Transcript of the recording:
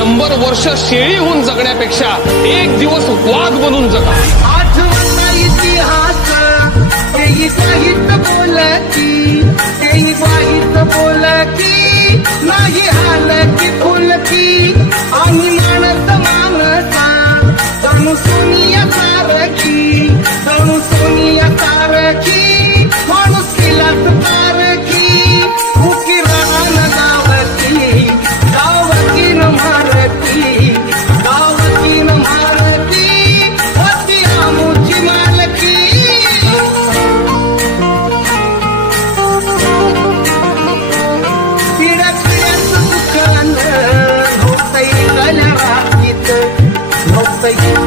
100 वर्ष शेळी होऊन जगण्यापेक्षा एक दिवस वाघ बनून जगा. आठवता इतिहास तेही साहित्य बोलकी, तेही साहित्य बोलकी, नाही हालकी फुलकी आणि माणस मानसा जणू सोनिया सारखी, जणू सोनिया सारखी, माणूस केलाच तारखी, उकी राहण गावकी, गावकी न मारकी, गावकी न मारकी, होती आमुची मालकी. पिढ्या पिढ्याचं दुकान नव्हतं इथल्या राखीत, नव्हतं